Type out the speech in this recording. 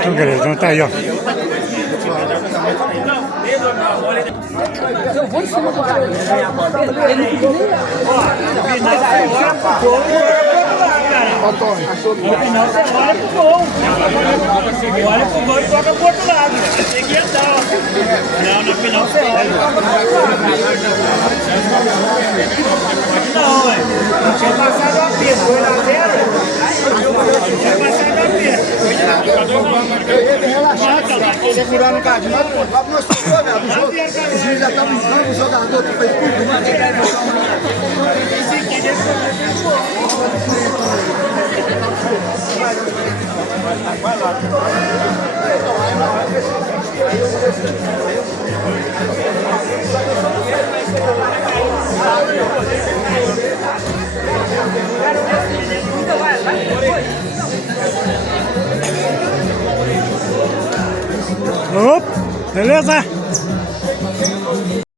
Então, beleza, então tá aí, ó. Eu vou em cima do cara. Ele não pediu nem. Mas aí olha pro gol. No final você olha pro gol. Olha pro gol e toca pro outro lado. Tem que entrar. Não, no final você olha e toca pro outro lado. Não, ué. Não tinha passado a pista. 2-0. Não tinha passado a pista. Segurando o cadinho. Nós ficou, velho, o jogo. O juiz já estava em campo, o jogador que fez tudo. Vai lá. Opa, beleza?